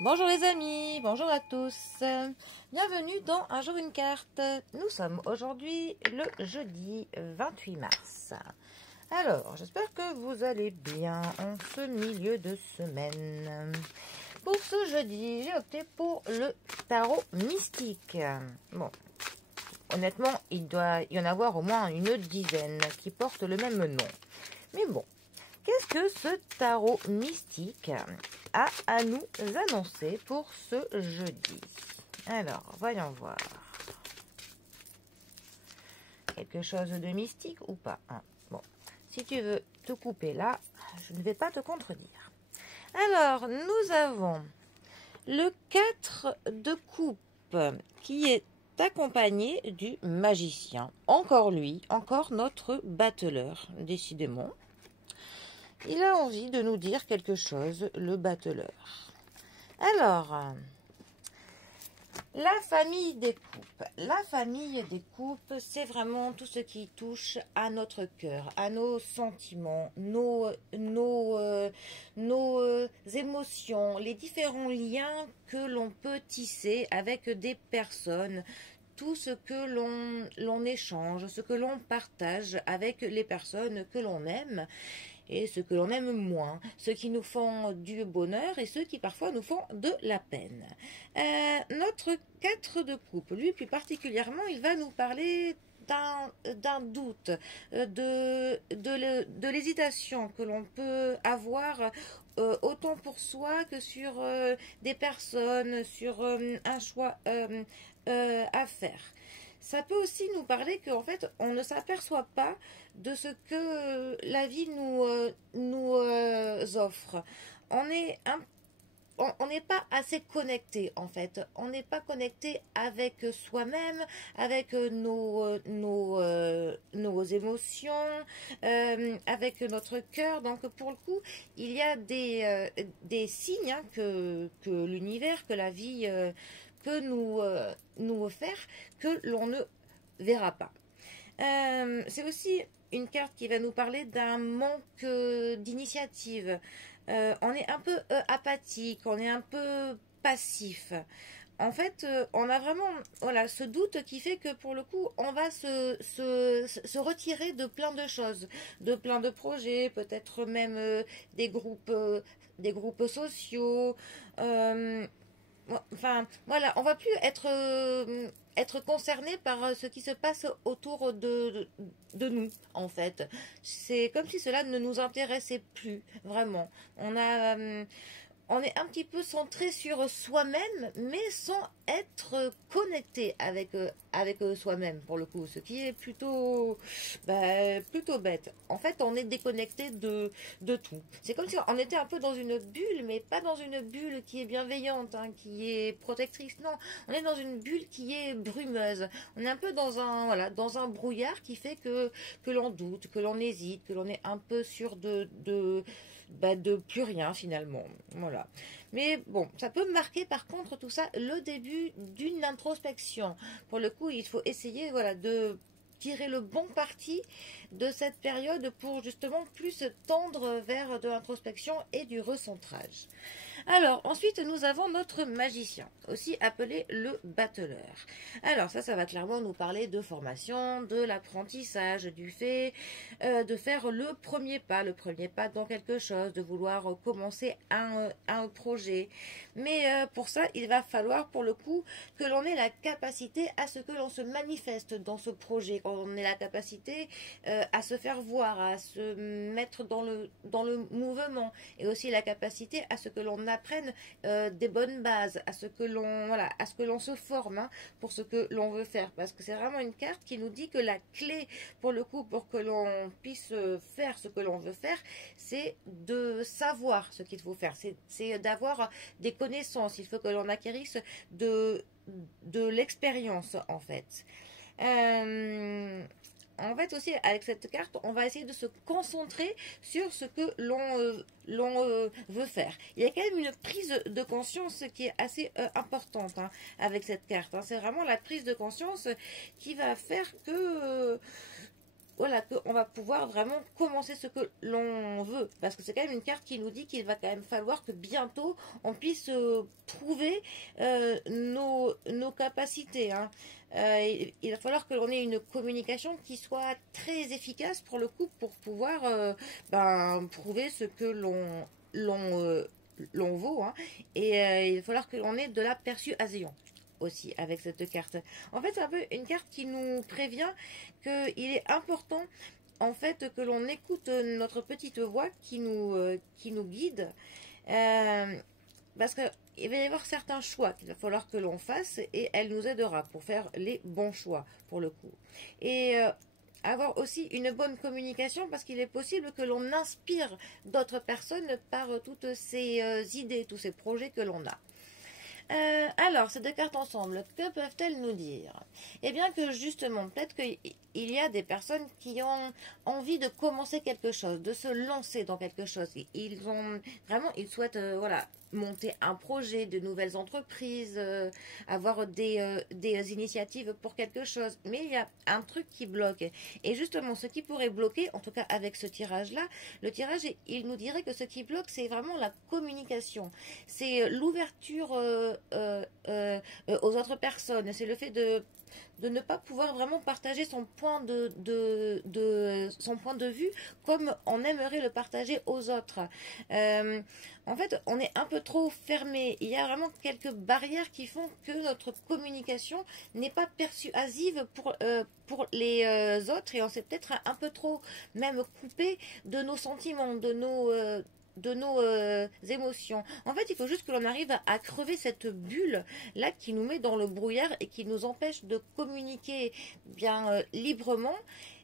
Bonjour les amis, bonjour à tous. Bienvenue dans Un jour une carte. Nous sommes aujourd'hui le jeudi 28 mars. Alors, j'espère que vous allez bien en ce milieu de semaine. Pour ce jeudi, j'ai opté pour le tarot mystique. Bon, honnêtement, il doit y en avoir au moins une dizaine qui portent le même nom. Mais bon, qu'est-ce que ce tarot mystique a à nous annoncer pour ce jeudi? Alors, voyons voir. Quelque chose de mystique ou pas, hein? Bon, si tu veux te couper là, je ne vais pas te contredire. Alors, nous avons le 4 de coupe qui est accompagné du magicien. Encore lui, encore notre battleur, décidément. Il a envie de nous dire quelque chose, le battleur. Alors, la famille des coupes. La famille des coupes, c'est vraiment tout ce qui touche à notre cœur, à nos sentiments, nos émotions, les différents liens que l'on peut tisser avec des personnes, tout ce que l'on échange, ce que l'on partage avec les personnes que l'on aime et ce que l'on aime moins, ceux qui nous font du bonheur et ceux qui parfois nous font de la peine. Notre 4 de coupe, lui plus particulièrement, il va nous parler d'un doute, de l'hésitation que l'on peut avoir autant pour soi que sur des personnes, sur un choix à faire. Ça peut aussi nous parler qu'en fait, on ne s'aperçoit pas de ce que la vie nous offre. On n'est pas assez connecté en fait. On n'est pas connecté avec soi-même, avec nos émotions, avec notre cœur. Donc pour le coup, il y a des signes hein, que l'univers, que la vie peut nous offrir, que l'on ne verra pas. C'est aussi une carte qui va nous parler d'un manque d'initiative. On est un peu apathique, on est un peu passif. En fait, on a vraiment voilà, ce doute qui fait que pour le coup, on va se retirer de plein de choses, de plein de projets, peut-être même des groupes sociaux. Enfin, voilà, on va plus être concerné par ce qui se passe autour de nous, en fait. C'est comme si cela ne nous intéressait plus, vraiment. On est un petit peu centré sur soi-même, mais sans être connecté avec soi-même, pour le coup, ce qui est plutôt bête. En fait, on est déconnecté de tout. C'est comme si on était un peu dans une bulle, mais pas dans une bulle qui est bienveillante, hein, qui est protectrice. Non, on est dans une bulle qui est brumeuse. On est un peu dans un brouillard qui fait que l'on doute, que l'on hésite, que l'on est un peu sûr de plus rien finalement. Voilà. Mais bon, ça peut marquer par contre tout ça le début d'une introspection. Pour le coup, il faut essayer de tirer le bon parti de cette période pour justement plus tendre vers de l'introspection et du recentrage. Alors, ensuite, nous avons notre magicien, aussi appelé le battleur. Alors, ça va clairement nous parler de formation, de l'apprentissage, du fait de faire le premier pas dans quelque chose, de vouloir commencer un projet. Mais pour ça, il va falloir, pour le coup, que l'on ait la capacité à ce que l'on se manifeste dans ce projet, qu'on ait la capacité à se faire voir, à se mettre dans le mouvement, et aussi la capacité à ce que l'on apprenne des bonnes bases, à ce que l'on se forme hein, pour ce que l'on veut faire, parce que c'est vraiment une carte qui nous dit que la clé pour le coup pour que l'on puisse faire ce que l'on veut faire, c'est de savoir ce qu'il faut faire, c'est d'avoir des connaissances, il faut que l'on acquérisse de l'expérience en fait. En fait aussi avec cette carte on va essayer de se concentrer sur ce que l'on veut faire. Il y a quand même une prise de conscience qui est assez importante hein, avec cette carte hein. C'est vraiment la prise de conscience qui va faire que voilà, qu'on va pouvoir vraiment commencer ce que l'on veut. Parce que c'est quand même une carte qui nous dit qu'il va quand même falloir que bientôt on puisse prouver nos capacités. Hein. Il va falloir que l'on ait une communication qui soit très efficace pour le coup pour pouvoir prouver ce que l'on vaut. Hein. Et il va falloir que l'on ait de la persuasion aussi avec cette carte. En fait, c'est un peu une carte qui nous prévient qu'il est important en fait que l'on écoute notre petite voix qui nous guide. Parce qu'il va y avoir certains choix qu'il va falloir que l'on fasse et elle nous aidera pour faire les bons choix pour le coup. Et avoir aussi une bonne communication parce qu'il est possible que l'on inspire d'autres personnes par toutes ces idées, tous ces projets que l'on a. Alors, ces deux cartes ensemble, que peuvent-elles nous dire? Eh bien que justement, peut-être qu'il y a des personnes qui ont envie de commencer quelque chose, de se lancer dans quelque chose. Ils souhaitent, voilà, monter un projet, de nouvelles entreprises, avoir des initiatives pour quelque chose. Mais il y a un truc qui bloque. Et justement, ce qui pourrait bloquer, en tout cas avec ce tirage-là, le tirage, il nous dirait que ce qui bloque, c'est vraiment la communication. C'est l'ouverture aux autres personnes. C'est le fait de ne pas pouvoir vraiment partager son point son point de vue comme on aimerait le partager aux autres. En fait, on est un peu trop fermé. Il y a vraiment quelques barrières qui font que notre communication n'est pas persuasive pour les autres et on s'est peut-être un peu trop même coupé de nos sentiments, de nos émotions. En fait, il faut juste que l'on arrive à crever cette bulle là qui nous met dans le brouillard et qui nous empêche de communiquer bien librement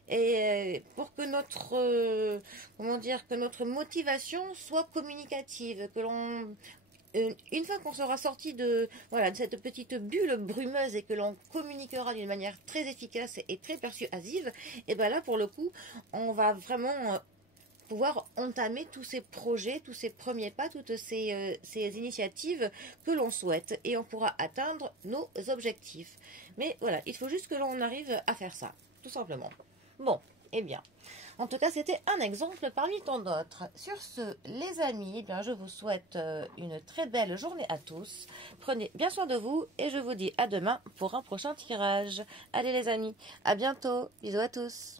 et pour que notre motivation soit communicative, que l'on une fois qu'on sera sorti de cette petite bulle brumeuse et que l'on communiquera d'une manière très efficace et très persuasive, et bien là pour le coup on va vraiment pouvoir entamer tous ces projets, tous ces premiers pas, toutes ces initiatives que l'on souhaite et on pourra atteindre nos objectifs. Mais voilà, il faut juste que l'on arrive à faire ça, tout simplement. Bon, eh bien, en tout cas, c'était un exemple parmi tant d'autres. Sur ce, les amis, eh bien, je vous souhaite une très belle journée à tous. Prenez bien soin de vous et je vous dis à demain pour un prochain tirage. Allez les amis, à bientôt. Bisous à tous.